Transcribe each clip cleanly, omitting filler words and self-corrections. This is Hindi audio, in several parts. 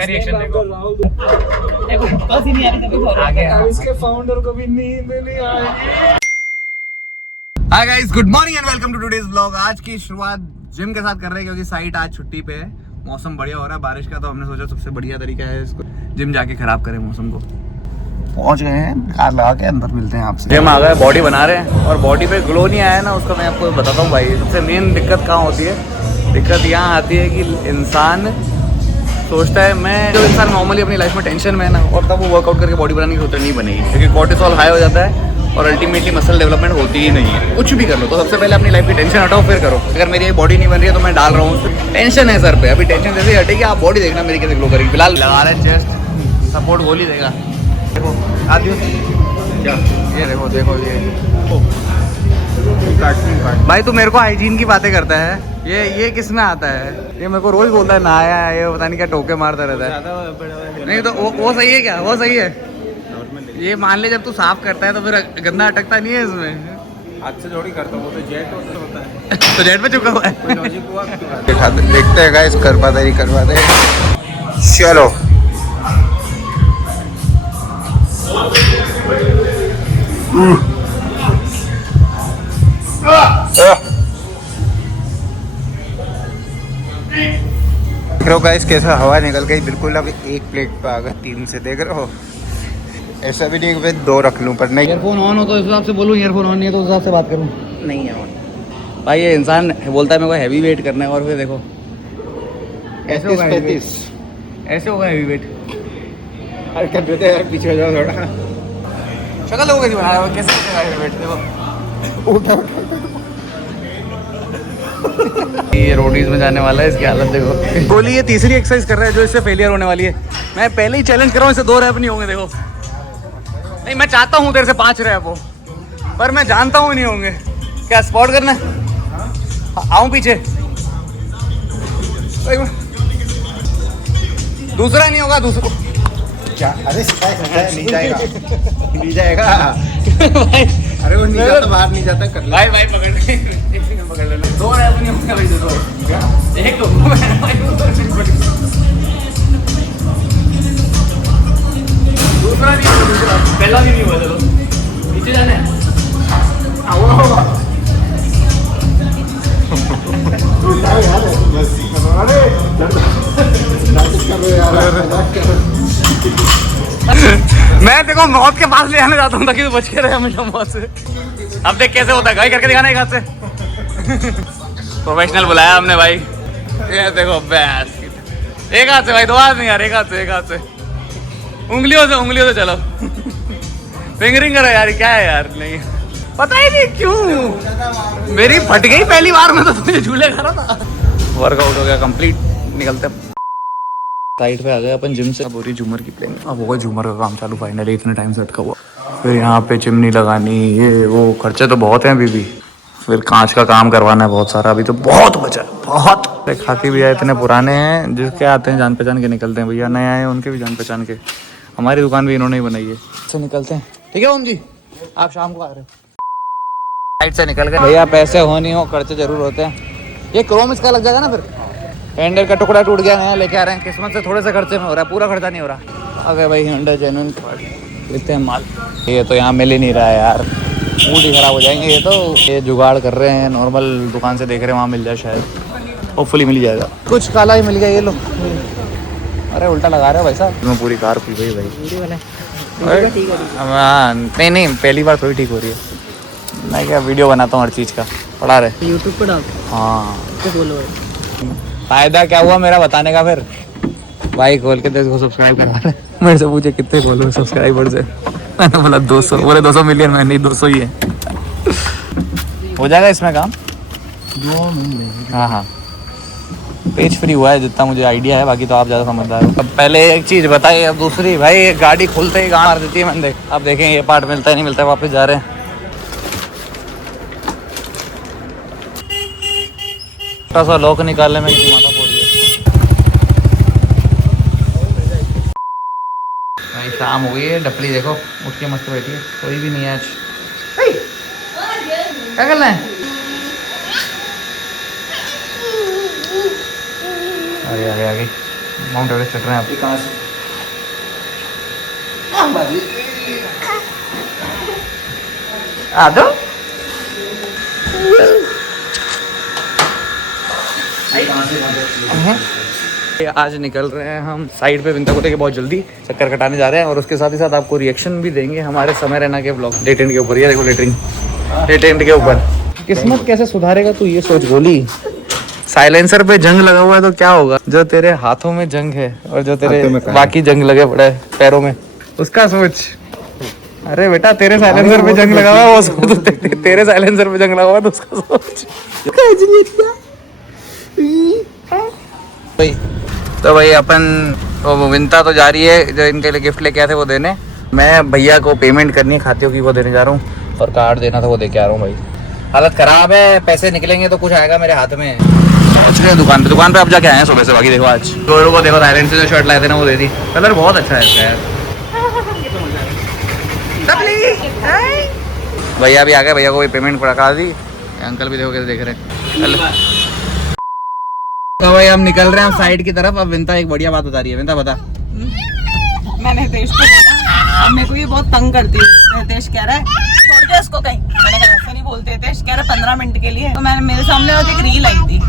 उसका रिएक्शन देखो। बस ही नहीं आ रही तभी आगे इसके फाउंडर को भी नींद नहीं आएगी। Hi guys, good morning and welcome to today's vlog. आज की शुरुआत जिम के साथ कर रहे हैं क्योंकि साइट आज छुट्टी पे है। मौसम बढ़िया हो रहा है बारिश का, तो हमने सोचा सबसे बढ़िया तरीका है इसको जिम जाके खराब करें मौसम को। पहुंच गए हैं, कार लगा के अंदर मिलते हैं आपसे। जिम आ गए, बॉडी बना रहे हैं और बॉडी पे ग्लो नहीं आया ना, उसका मैं आपको बताता हूँ भाई। सबसे मेन दिक्कत कहाँ होती है? दिक्कत यहाँ आती है कि इंसान सोचता है, मैं जो इंसान नॉर्मली अपनी लाइफ में टेंशन में है ना, और तब वो वर्कआउट करके बॉडी बनाने की सोचता नहीं बनेगी, क्योंकि कॉर्टिसोल हाई हो जाता है और अल्टीमेटली मसल डेवलपमेंट होती ही नहीं है। कुछ भी कर लो तो सबसे पहले अपनी लाइफ की टेंशन हटाओ फिर करो। अगर मेरी ये बॉडी नहीं बन रही है तो मैं डाल रहा हूँ टेंशन है सर पे। अभी टेंशन जैसे ही हटेगी आप बॉडी देखना मेरी कैसे ग्लो करेगी। फिलहाल लगा रहे हैं चेस्ट, सपोर्ट गोली देगा। देखो आदमी क्या ये देखो देखो ये भाई तू मेरे को हाइजीन की बातें करता है। ये किस में आता है? ये मेरे को रोज बोलता है ना आया है, ये पता नहीं क्या टोके मारता रहता है। नहीं तो वो सही है क्या? वो सही है। ये मान ले जब तू साफ करता है तो फिर गंदा अटकता नहीं है इसमें। हाथ से जोड़ी करता हूँ, वो तो जेट होता है। तो जेट पे चुका हुआ है। कोई लॉजिक हुआ? देखते हैं गाइस, कर पाते नहीं कर पाते। चलो देख रहे हो गाइस कैसा हवा निकल गई बिल्कुल। अब एक प्लेट पे आ गए 3 से, देख रहे हो। ऐसा भी नहीं कि 2 रख लूं, पर नहीं। ईयरफोन ऑन हो तो इस हिसाब से बोलूं, ईयरफोन ऑन नहीं है तो उस हिसाब से बात करूं। नहीं है ऑन भाई। ये इंसान बोलता है मेरे को हैवी वेट करना है और फिर देखो ऐसे होगा हैवी वेट, ऐसे होगा हैवी वेट। अरे कर देते यार, पीछे हो जाओ थोड़ा। शक्ल लोगों कैसी बना रहा है, कैसे होगा हैवी वेट? देखो ये रोडीज में जाने वाला है, इसकी हालत देखो। गोली ये तीसरी एक्सरसाइज कर रहा है जो इससे फेलियर होने वाली है। मैं पहले ही चैलेंज कर रहा हूँ, इससे 2 रैप नहीं होंगे। देखो नहीं, मैं चाहता हूँ तेरे से 5 रैप हो, पर मैं जानता हूँ नहीं होंगे। क्या स्पॉट करना है? आऊँ पीछे? दूसरा नहीं होगा, दूसरा क्या? अरे नहीं जाएगा, नहीं जाएगा भाई। अरे वो नहीं जाता, बाहर नहीं जाता। कर भाई भाई पकड़ पकड़ लेना। 2 रैप नहीं होगा भाई, 2 एक दूसरा नहीं होगा, दूसरा पहला भी नहीं हुआ। चलो नीचे जाना है। मैं देखो मौत के पास ले आने जाता हूँ ताकि तू बच के रहे हमेशा मौत से। अब देख कैसे होता है, गाय करके दिखाना एक हाथ से। प्रोफेशनल बुलाया हमने भाई। ये देखो बैस, एक हाथ से भाई, 2 हाथ नहीं यार, एक हाथ से, एक हाथ से। उंगलियों से चलो। फिंगरिंग करो यार, क्या है यार? नहीं पता ही नहीं क्यों मेरी फट गई पहली बार में, तो तुझे झूले खा रहा था। वर्कआउट हो गया कंप्लीट, निकलते साइड पे आ गए अपन जिम से। अब हो रही झूमर की प्लेइंग। अब होगा झूमर का काम चालू फाइनली, इतने टाइम से अटका हुआ। फिर यहाँ पे चिमनी लगानी, ये वो खर्चे तो बहुत हैं अभी भी। फिर कांच का काम करवाना है बहुत सारा, अभी तो बहुत बचा है, बहुत। खाकी भैया इतने पुराने हैं, जिसके आते हैं जान पहचान के निकलते हैं। भैया नए आए हैं, उनके भी जान पहचान के। हमारी दुकान भी इन्होंने ही बनाई है। से निकलते हैं, ठीक है ओम जी? आप शाम को आ रहे हो? साइड से निकल गए भैया। पैसे हो नहीं हो, खर्चे जरूर होते हैं। ये क्रोम इसका लग जाएगा ना फिर। हैंडल का टुकड़ा टूट गया, नया लेके आ रहे हैं। किस्मत से थोड़े से खर्चे में हो रहा है, पूरा खर्चा नहीं हो रहा। अगर भाई हैंडल जेन्युइन लेते हैं माल। ये तो यहाँ मिल ही नहीं रहा है यार, मूड ही खराब हो जाएंगे। ये तो ये जुगाड़ कर रहे हैं, नॉर्मल दुकान से देख रहे हैं, वहाँ मिल जाए शायद। होपफुली मिल जाएगा। कुछ काला ही मिल गया, ये लो। अरे उल्टा लगा रहे हो भाई साहब। मैं पूरी कार पी गई भाई। हाँ नहीं पहली बार थोड़ी ठीक हो रही है। मैं क्या वीडियो बनाता हूँ हर चीज़ का, पढ़ा रहे यूट्यूब पर डाल। हाँ फायदा क्या हुआ मेरा बताने का? फिर भाई खोल के देखो, सब्सक्राइब करवा रहे। मेरे से पूछे कितने खोलो सब्सक्राइबर से, मैंने बोला 200। बोले 200 मिलियन में, नहीं 200 ही है। हो जाएगा इसमें काम। हाँ पेज फ्री हुआ है जितना मुझे आइडिया है, बाकी तो आप ज़्यादा समझदार हो। अब पहले एक चीज़ बताइए, अब दूसरी भाई गाड़ी खुलते ही गाँव मार देती है। मैंने देख, अब देखें ये पार्ट मिलता है नहीं मिलता है। वापस जा रहे हैं, छोटा सा लॉक निकालने में किसी माथा फोड़ दिया भाई। शाम हो गई है, डपली देखो उठ के मस्त बैठी है, कोई भी नहीं है आज। क्या करना है? अरे आ गई माउंट एवरेस्ट चढ़ रहे हैं आप। कहाँ से आ जाओ। आज निकल रहे हैं हम साइड पे विंता को लेके बहुत जल्दी चक्कर कटाने जा रहे हैं और उसके साथ ही साथ आपको रिएक्शन भी देंगे हमारे समय रैना के ब्लॉग लेटेंट के ऊपर। ये देखो लेटेंट के ऊपर। किस्मत कैसे सुधारेगा तू ये सोच गोली। साइलेंसर पे जंग लगा हुआ है तो क्या होगा, जो तेरे हाथों में जंग है और जो तेरे बाकी जंग लगे पड़े है पैरों में उसका सोच। अरे बेटा तेरे साइलेंसर पे जंग लगा हुआ है वो सोच, तेरे साइलेंसर पे जंग लगा हुआ है तो उसका सोच। तो भाई अपन वो विंता तो जा रही है जो इनके लिए गिफ्ट लेके आए थे वो देने। मैं भैया को पेमेंट करनी है खातियों की, वो देने जा रहा हूँ और कार्ड देना था वो दे के आ रहा हूँ। भाई हालत खराब है, पैसे निकलेंगे तो कुछ आएगा मेरे हाथ में। कुछ नहीं दुकान पे अब जाके आए हैं सुबह से। बाकी देखो आज लोगों को देखो थाईलैंड से जो शर्ट लाए थे ना वो दे दी। कलर बहुत अच्छा है इसका यार। भैया भी आ गए, भैया को भी पेमेंट करा दी। अंकल भी देखो कैसे देख रहे हैं। तो भाई हम निकल रहे हैं साइड की तरफ। अब विंता एक बढ़िया बात बता रही है। विंता बता। मैंने हितेश को बोला, अब मेरे को ये बहुत तंग करती है। हितेश कह रहा है छोड़ के इसको कहीं। मैंने कहा ऐसे नहीं बोलते। हितेश कह रहा है 15 मिनट के लिए। तो मैंने मेरे सामने आज एक रील आई थी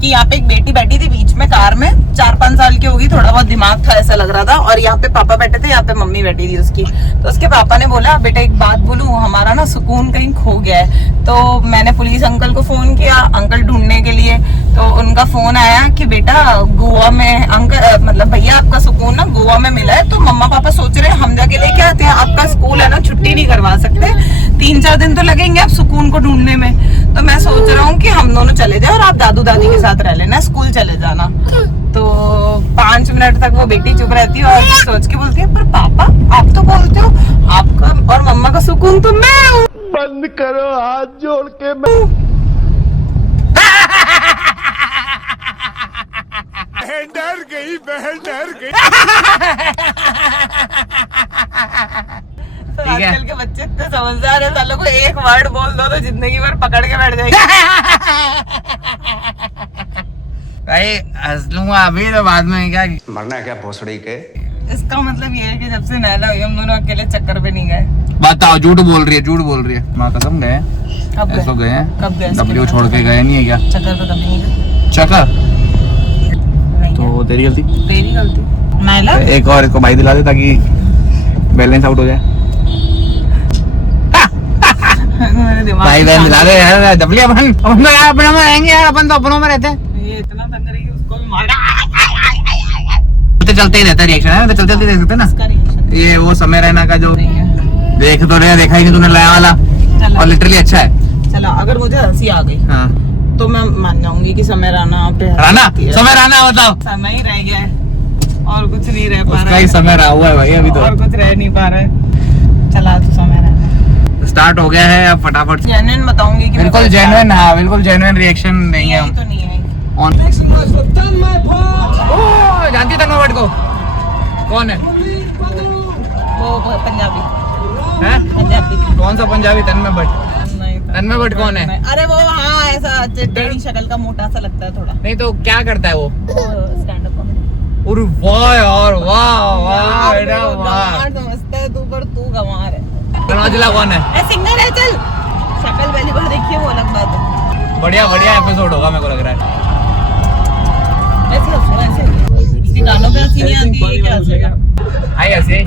कि यहाँ पे एक बेटी बैठी थी बीच में कार में, 4-5 साल की होगी, थोड़ा बहुत दिमाग था ऐसा लग रहा था। और यहाँ पे पापा बैठे थे, यहाँ पे मम्मी बैठी थी उसकी। तो उसके पापा ने बोला बेटा एक बात बोलूं, हमारा ना सुकून कहीं खो गया है। तो मैंने पुलिस अंकल को फोन किया अंकल ढूंढने के लिए। तो उनका फोन आया कि बेटा गोवा में अंकल मतलब भैया आपका सुकून ना गोवा में मिला है। तो मम्मा पापा सोच रहे हैं हम जाके लेके आते हैं। आपका स्कूल है ना छुट्टी नहीं करवा सकते, 3-4 दिन तो लगेंगे आप सुकून को ढूंढने में। तो मैं सोच रहा हूँ कि हम दोनों चले जाए और आप दादू दादी के साथ रह लेना, स्कूल चले जाना। तो 5 मिनट तक वो बेटी चुप रहती है और सोच के बोलती है पर पापा आप तो बोलते हो आपका और मम्मा का सुकून तो मैं हूँ। बंद करो हाथ जोड़ के। मैं बहन डर गई। तो आजकल के बच्चे इतने समझदार है, सालों को एक वर्ड बोल दो तो जिंदगी भर पकड़ के बैठ जाएंगे। भाई हंस लूंगा अभी तो बाद में क्या मरना है क्या भोसड़ी के। इसका मतलब ये है कि जब से नैला हुई हम दोनों अकेले चक्कर पे नहीं गए। बताओ झूठ बोल रही है माँ कसम गए। कब ऐसो गए हैं कब गए? डब्ल्यू छोड़ के गए नहीं है क्या चक्कर पे कभी नहीं गए। चक्कर नहीं तो तेरी गलती। तेरी गलती। नैला एक और इसको भाई दिला दे ताकि बैलेंस आउट हो जाए। मेरे दिमाग भाई बहन दिला दे यार। डब्ल्यू अपन तो यार अपने में रहेंगे यार, अपन तो अपनों में रहते हैं। ये इतना तंग रही उसको भी मार चलते ही रहता है रिएक्शन है, चलते देख सकते ना। ये वो समय रैना का जो देख तो रहे देखा ही कि तूने लाया वाला और लिटरली अच्छा है। चलो अगर मुझे हंसी आ गई हाँ तो मैं मान जाऊंगी कि समय राना पे समय राना बताओ। समय ही रह गया है और कुछ नहीं रह पा उसका रहा ही है। समय रहा हुआ है भाई अभी तो। और कुछ रह नहीं पा रहा है। चला तो समय रहना स्टार्ट हो गया है। अब फटाफट जेन्युइन बताऊंगी कि बिल्कुल जेन्युइन। हाँ बिल्कुल जेन्युइन रिएक्शन नहीं है। तो नहीं है। ऑन जानती तन्मय भट्ट को? कौन है वो पंजाबी हैं? पंजाबी कौन सा पंजाबी? तन्मय भट्ट। नहीं तन्मय भट्ट कौन है? अरे वो हाँ ऐसा टेढ़ी शक्ल का मोटा सा लगता है थोड़ा। नहीं तो क्या करता है वो? Stand up comedy. और वाह यार वाह वाह बेटा वाह। समझता है तू पर तू गंवार है। कनौजला कौन है? सिंगर है चल। शक्ल पहली बार देखी है वो अलग बात है। बढ़िया एपिसोड होगा मेरे को लग रहा है। ऐसे हंसो ऐसे। किसी गानों पे हंसी नहीं आती है क्या हंसेगा? आई ऐसे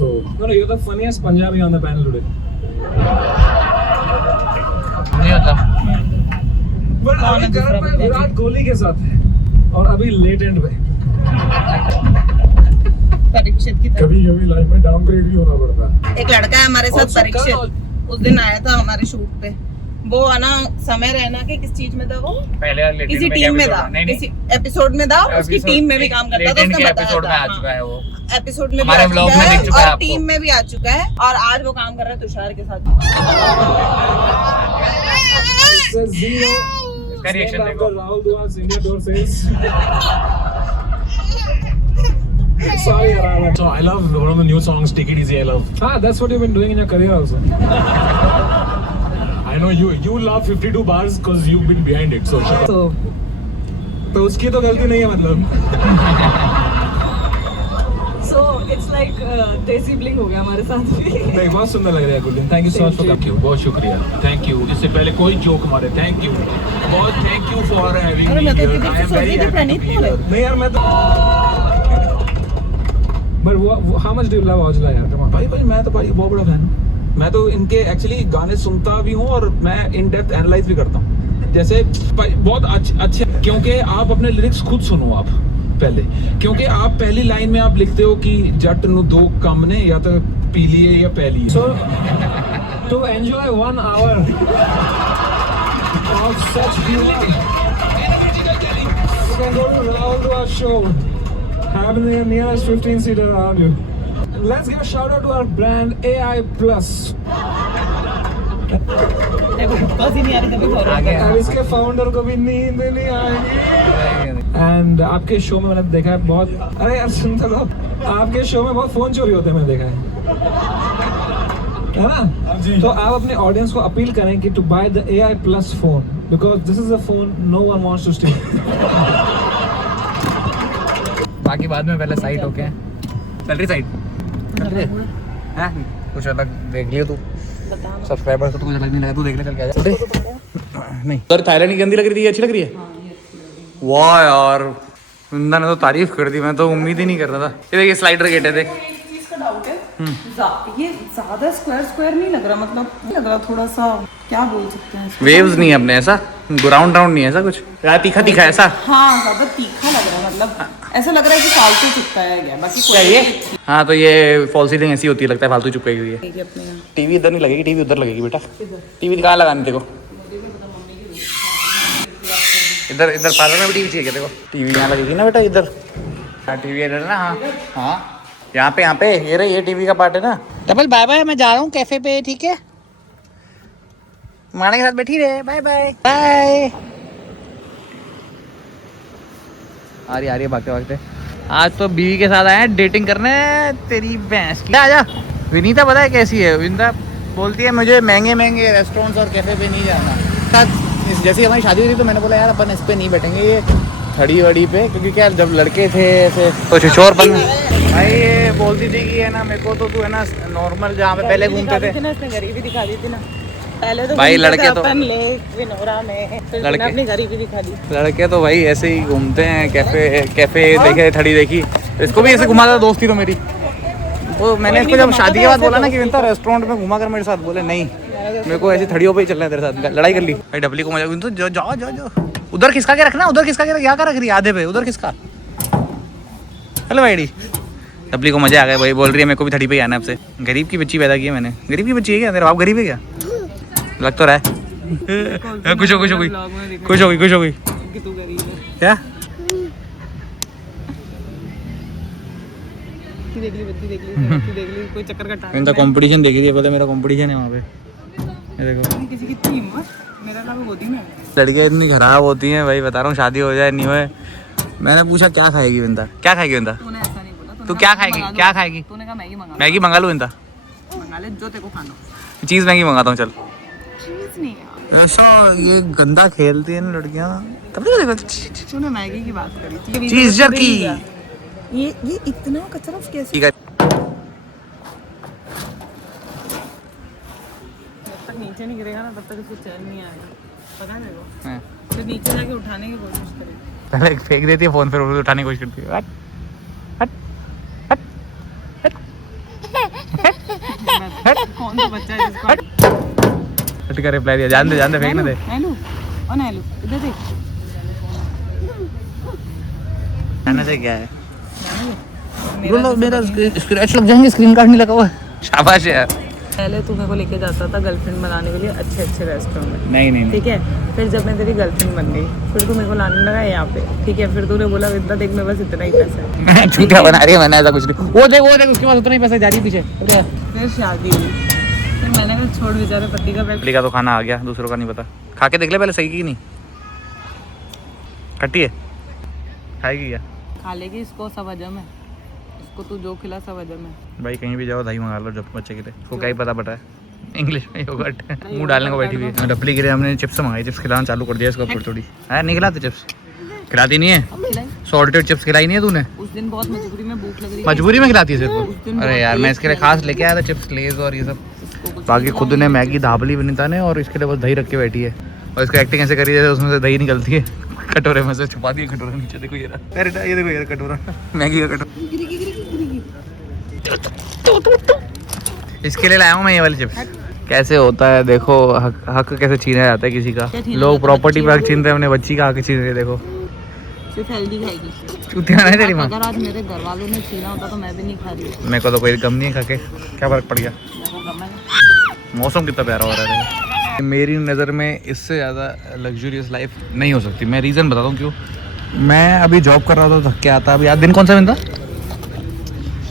So, no, you're the funniest Punjabi on the panel today. नहीं होता। But कौन है अभी दूसरा करंट में बंदा? विराट कोहली के साथ है और अभी लेट एंड में परीक्षित की तरह। कभी कभी लाइफ में डाउनग्रेड भी होना पड़ता है। एक लड़का है हमारे साथ परीक्षित, उस दिन आया था हमारे शूट पे। वो है ना समय रहना के किस चीज में था वो? पहले किसी टीम में था, किसी एपिसोड में था। उसकी टीम में भी काम करता था, उसने एपिसोड में आ बताया चुका था। है वो। एपिसोड में भी हमारे आ व्लॉग चुका में दिख है चुका है और आपको। टीम में भी आ चुका है और आज वो काम कर रहा है तुषार के साथ। Says zero. इसका रिएक्शन After देखो। Rahul Duval's India tour says. Sorry, Rahul. So I love one of the new songs, Take It Easy. I love. That's what you've been doing in your career also. I know you love 52 bars because you've been behind it. So तो उसकी तो गलती नहीं है मतलब। So it's like देसी ब्लिंग हो गया हमारे साथ भी। नहीं, बहुत सुंदर लग रहा है गुलिन। Thank you so much for coming. बहुत शुक्रिया, थैंक यू। इससे पहले कोई जोक मारे, थैंक यू बहुत, thank you for having me here. I am very happy. नहीं यार, मैं तो but how much do you love Aujla यार? कम ऑन भाई, मैं तो भाई बहुत बड़ा फैन हूं। मैं तो इनके एक्चुअली गाने सुनता भी हूँ और मैं इन डेप्थ एनालाइज भी करता हूँ। जैसे बहुत अच्छे, क्योंकि आप अपने लिरिक्स खुद सुनो आप पहले, क्योंकि आप पहली लाइन में आप लिखते हो कि जट नु दो कम ने, या तो पी लिए या पै लिए। सो to enjoy 1 hour of such humor, you can go to Rahul Dua show, have the nearest 15-seater around you. Let's give a shout out to our brand AI Plus. अब इसके फाउंडर को भी नींद नहीं आएगी। एंड आपके शो में मैंने देखा है बहुत, अरे यार सुन तो लो, आपके शो में बहुत फोन चोरी होते हैं, मैंने देखा है ना? तो आप अपने ऑडियंस को अपील करें कि to buy the AI Plus phone, because this is a phone no one wants to steal. बाकी बाद में, पहले साइड होके चल रही साइड है कुछ अलग देख लियो तू। सब्सक्राइबर तो तुझे अलग नहीं लगा, तू देख ले चल के आजा। नहीं सर, थाईलैंड की गंदी लग रही थी, अच्छी लग रही है। वाह यार, वृंदा ने तो तारीफ कर दी, मैं तो उम्मीद ही नहीं कर रहा था। ये देखिए स्लाइडर गेट है, देख। इसका डाउट है, ये ज्यादा स्क्वायर नहीं लग रहा, मतलब लग रहा थोड़ा सा, क्या बोल सकते हैं इसको? वेव्स नहीं है अपने, ऐसा ग्राउंड राउंड नहीं है, ऐसा कुछ यार तीखा तीखा ऐसा। हाँ, ज्यादा तीखा लग रहा है, मतलब ऐसा लग रहा है कि फालतू चिपकाया गया, बाकी क्या ये? हाँ तो ये फॉल सीलिंग ऐसी होती है, लगता है फालतू चिपकाई हुई है। अपने टीवी इधर नहीं लगेगी, टीवी उधर लगेगी बेटा। टीवी कहाँ लगानी देखो, इधर इधर पार्लर में भी टीवी चाहिए क्या? देखो टीवी यहाँ लगेगी ना बेटा, इधर। हाँ टीवी इधर ना। हाँ हाँ, यहाँ पे ये रही, ये टीवी का पार्ट है ना। डबल बाय बाय, मैं जा रहा हूँ कैफे पे, ठीक है? माना के साथ बैठी रहे, बाय बाय बाय। आ रही भागते भागते। आज तो बीवी के साथ आए हैं डेटिंग करने, तेरी भैंस की। आजा। विनीता पता है कैसी है? विनीता बोलती है मुझे महंगे रेस्टोरेंट्स और कैफे पे नहीं जाना। जैसे हमारी शादी हुई थी तो मैंने बोला यार अपन इस पे नहीं बैठेंगे, ये खड़ी वड़ी पे, क्योंकि क्या जब लड़के थे ऐसे कुछ शोरपन। भाई ये बोलती थी कि है ना मेरे को तो तू है ना नॉर्मल जहाँ पे पहले घूमते थे ना, इसने गरीबी दिखा दी थी ना पहले तो। भाई लड़के तो अपन लेक विनोरा में, फिर लड़के अपनी गरीबी दिखा दी। लड़के तो भाई ऐसे ही घूमते हैं, कैफे देखे, थड़ी देखी। इसको भी ऐसे घुमा था, दोस्ती तो मेरी। वो मैंने इसको जब शादी के बाद बोला ना कि विंता रेस्टोरेंट में घुमा कर मेरे साथ, बोले नहीं मेरे को ऐसी थड़ियों पे ही चलना है तेरे साथ। लड़ाई कर ली भाई, डबली को मजा। तो जाओ उधर खिसका के रखना, उधर खिसका के क्या रख रही है आधे पे, उधर खिसका। हेलो भाई, डबली को मजा आ गया भाई, बोल रही है मेरे को भी थड़ी पे ही आना है आपसे। गरीब की बच्ची पैदा की है मैंने। गरीब की बच्ची है क्या? तेरा बाप गरीब है क्या? लग तो रहा है। खुश हो गई क्या? देख ली कोई चक्कर का टाइम। इनका कंपटीशन देख रही है, पहले मेरा कंपटीशन है वहाँ पे। ये देखो किसी की इतनी हिम्मत, मेरा नाम होती ना। लड़कियाँ इतनी खराब होती हैं भाई, बता रहा हूँ। शादी हो जाए नहीं होए, मैंने पूछा क्या खाएगी विंता, क्या खाएगी विंता? तूने ऐसा नहीं बोला। तू क्या खाएगी, क्या खाएगी? तूने कहा मैगी मंगा। मैगी मंगा लूँ विंता? मंगा ले जो तेरे को खाना। चीज़ मैगी मंगाता हूँ चल। चीज नहीं यार, ऐसा ये गंदा खेलती है ना लड़कियाँ। तब तूने मैगी की बात करी, चीज जर्की। ये इतना कचरा कैसे? ठीक है, जब तक नीचे नहीं गिरेगा ना तब तक उसको चैन नहीं आएगा, पता है मेरे को। हाँ। फिर नीचे जाके उठाने की कोशिश करेगा, पहले फेंक देती है फोन, फिर उठाने की कोशिश करती है। कौन सा बच्चा है जिसको हट का रिप्लाई दिया, जान दे फेंकने दे। नैलू ओ नैलू इधर देख। कहने से क्या है? मेरा स्क्रैच लग जाएंगे, स्क्रीन कार्ड नहीं लगा हुआ। शाबाश यार। पहले तू मेरे को लेके जाता था गर्लफ्रेंड बनाने के लिए अच्छे रेस्टोरेंट में, नहीं ठीक है? फिर जब मैं तेरी गर्लफ्रेंड बन गई, फिर तू मेरे को लाने लगा यहाँ पे, ठीक है? फिर तूने बोला इतना देख मैं बस इतना ही पैसा है। झूठा बना रही है, मैंने ऐसा कुछ नहीं। वो देख उसके पास उतना ही पैसा जा रही पीछे। फिर शादी हुई, फिर मैंने कहा छोड़ बेचारे पति का पेट। का तो खाना आ गया, दूसरों का नहीं पता। खा के देख ले पहले, सही की नहीं। खट्टी है, खाएगी क्या? खा लेगी, इसको सब हजम है, इसको तू जो खिला सब हजम है। भाई कहीं भी जाओ दही मंगा लो जब बच्चे के लिए, उसको क्या ही पता पता है इंग्लिश में योगर्ट। मुंह डालने को बैठी हुई है। डपली के लिए हमने चिप्स मंगाई, चिप्स खिलाना चालू कर दिया इसको थोड़ी थोड़ी। है नहीं खिलाते चिप्स? खिलाती नहीं है? अब खिलाई। सॉल्टेड चिप्स खिलाई नहीं है तूने? उस दिन बहुत मजबूरी में भूख लग रही थी। मजबूरी में खिलाती है सिर्फ? उस दिन अरे यार मैं इसके लिए खास लेके आया था चिप्स लेज और ये सब। उसको कुछ बाकी खुद ने मैगी धाबली विनीता ने, और इसके लिए बस दही रख के बैठी है। और इसको एक्टिंग ऐसे करी जैसे उसमें से दही निकलती है कटोरे में से। छुपा दिया कटोरा नीचे, देखो ये रहा। अरे ये देखो ये कटोरा मैगी का कटोरा। इसके लिए लाया हूँ मैं ये वाली चिप्स। कैसे होता है देखो, हक कैसे छीना जाता है किसी का। क्या छीना लोग जाता है? प्रॉपर्टी बच्ची पे हक छीनते हैं, अपने बच्ची का हक छीन रहे। देखो सिर्फ हेल्दी खाएगी। चूतिया है तेरी माँ। अगर आज मेरे घर वालों ने छीना होता तो मैं भी नहीं खा रही। मेरे को तो कोई गम नहीं है खा के, क्या फर्क पड़ गया। मेरे को गम है। मौसम कितना प्यारा हो रहा है। मेरी नज़र में इससे ज़्यादा लग्जूरियस लाइफ नहीं हो सकती। मैं रीज़न बताता हूँ क्यों। मैं अभी जॉब कर रहा था, थक के आता। अभी आज दिन कौन सा दिन था?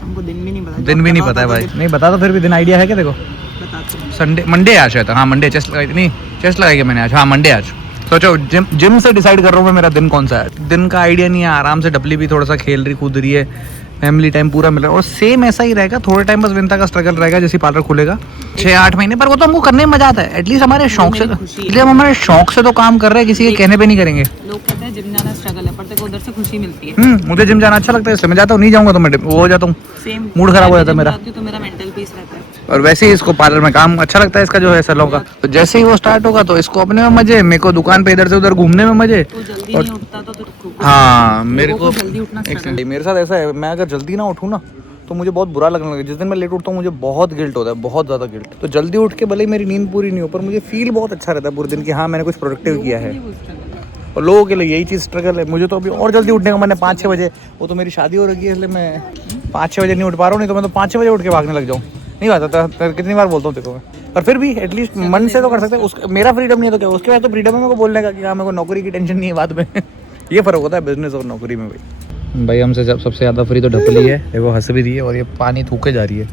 हमको दिन भी नहीं पता। दिन भी नहीं पता है भाई। नहीं बता, तो फिर भी दिन आइडिया है क्या? देखो बताते हैं। संडे, मंडे आज शायद। हाँ मंडे। चेस्ट लगाई थी, नहीं चेस्ट लगाई मैंने आज। हाँ मंडे आज। सोचो जिम से डिसाइड कर रहा हूँ मैं मेरा दिन कौन सा है। दिन का आइडिया नहीं है। आराम से डबली भी थोड़ा सा खेल रही कूद रही है, फैमिली टाइम पूरा मिल रहा है। और सेम ऐसा ही रहेगा, थोड़े टाइम बस विंता का स्ट्रगल रहेगा जैसे पार्लर खुलेगा 6-8 महीने पर। वो तो हमको करने में मजा आता है। एटलीस्ट हमारे शौक से, इसलिए हम हमारे शौक से तो काम कर रहे हैं, किसी के कहने पे नहीं करेंगे। लोग कहते हैं जिम जाना स्ट्रगल है, पर तेरे को उधर से खुशी मिलती है। मुझे जिम जाना अच्छा लगता है, इसलिए मैं जाता हूँ। नहीं जाऊँगा तो मैं वो हो जाता हूँ, सेम मूड खराब हो जाता है मेरा। तो मेरा मेंटल पीस रहता है। और वैसे ही इसको पार्लर में काम अच्छा लगता है, इसका जो है सैलून का। तो जैसे ही वो स्टार्ट होगा तो इसको अपने में मजे, मेरे को दुकान पे इधर से उधर घूमने में मजे। तो जल्दी नहीं उठता तो हाँ मेरे लोगों को जल्दी उठना struggle। मेरे साथ ऐसा है, मैं अगर जल्दी ना उठूँ ना तो मुझे बहुत बुरा लगने लगा। जिस दिन मैं लेट उठता हूँ मुझे बहुत गिल्ट होता है, बहुत ज़्यादा गिल्ट। तो जल्दी उठ के भले ही मेरी नींद पूरी नहीं हो, पर मुझे फील बहुत अच्छा रहता है पूरे दिन कि हाँ मैंने कुछ प्रोडक्टिव किया है। और लोगों के लिए यही चीज़ स्ट्रगल है। मुझे तो अभी और जल्दी उठने का मन है, 5-6 बजे। वो तो मेरी शादी हो रही है इसलिए मैं 5-6 बजे नहीं उठ पा रहा हूँ। नहीं तो मैं तो 5-6 बजे उठ के भागने लग जाऊँ। नहीं आता था, कितनी बार बोलता हूँ देखो मैं। पर फिर भी एटलीस्ट मन से तो कर सकते हैं। मेरा फ्रीडम नहीं है तो क्या, उसके बाद तो फ्रीडम है मेरे को बोलने का कि हाँ मेरे को नौकरी की टेंशन नहीं है बाद में। ये फ़र्क होता है बिजनेस और नौकरी में भाई। हमसे सबसे ज़्यादा फ्री तो ढपली है। देखो हंस भी रही है और ये पानी थूके जा रही है।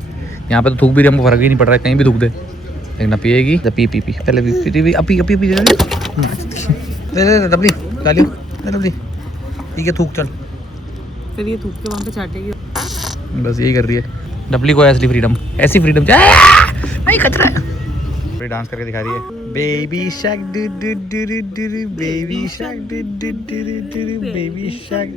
यहाँ पे तो थूक भी रही है, हमको फ़र्क ही नहीं पड़ रहा है, कहीं भी थूक दे। लेकिन ना पिएगी तो पी पहले पी अपी डबली गाली डबली ठीक है थूक चल। फिर ये थूक के वहाँ पे चाटेगी। बस यही कर रही है डबली को। असली फ्रीडम, ऐसी फ्रीडम नहीं खतरा है। डांस करके दिखा रही है। Baby shark doo doo doo doo doo, baby shark doo doo doo doo, baby shark.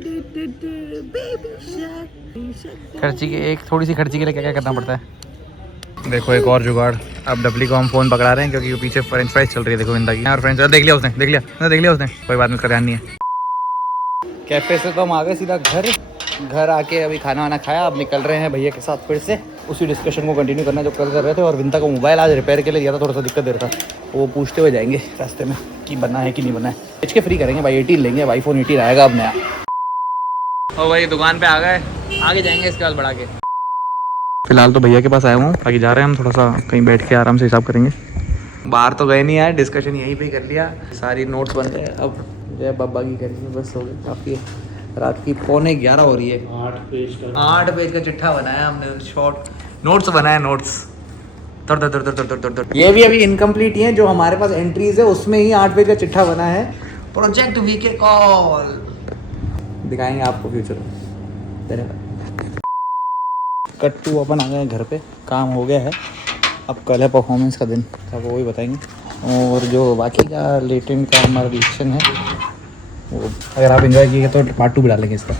खर्ची के एक थोड़ी सी खर्ची के लिए क्या क्या करना पड़ता है। देखो एक और जुगाड़। अब डबली को हम फोन पकड़ा रहे हैं क्योंकि वो पीछे फ्रेंच फ्राइज चल रही है। देखो विंदा की और फ्रेंच देख लिया उसने, देख लिया उसने। कोई बात नहीं, उसका ध्यान नहीं है। कैफे से तो हम आ गए सीधा घर आके अभी खाना वाना खाया। अब निकल रहे हैं भैया के साथ फिर से उसी डिस्कशन को कंटिन्यू करना जो कर रहे थे। और विंता को मोबाइल आज रिपेयर के लिए दिया था, थोड़ा सा दिक्कत दे रहा था। वो पूछते हुए जाएंगे रास्ते में कि बना है कि नहीं बना है। बेच के फ्री करेंगे भाई। 18 लेंगे, iPhone 18 आएगा अब नया। और भाई दुकान पे आ गए, आगे जाएंगे इसके बाद बढ़ा के। फिलहाल तो भैया के पास आया हूँ, आगे जा रहे हैं हम। थोड़ा सा कहीं बैठ के आराम से हिसाब करेंगे। बाहर तो गए नहीं आए, डिस्कशन यहीं पे कर लिया। सारी नोट्स बन गए। अब जय बाबा की करेंगे, बस हो गया काफ़ी है। रात की 11:45 हो रही है। 8 पेज का चिट्ठा बनाया हमने, शॉर्ट नोट्स बनाया। नोट्स ये भी अभी इनकम्प्लीट ही है। जो हमारे पास एंट्रीज है उसमें ही 8 पेज का चिट्ठा बना है। प्रोजेक्ट वीके कॉल दिखाएंगे आपको फ्यूचर में। कट टू अपन आ गए घर पे, काम हो गया है। अब कल है परफॉर्मेंस का दिन, सब वही बताएंगे। और जो बाकी का लेटेंट का हमारा रिएक्शन है वो अगर आप एंजॉय किए तो पार्ट 2 भी डालेंगे इसका।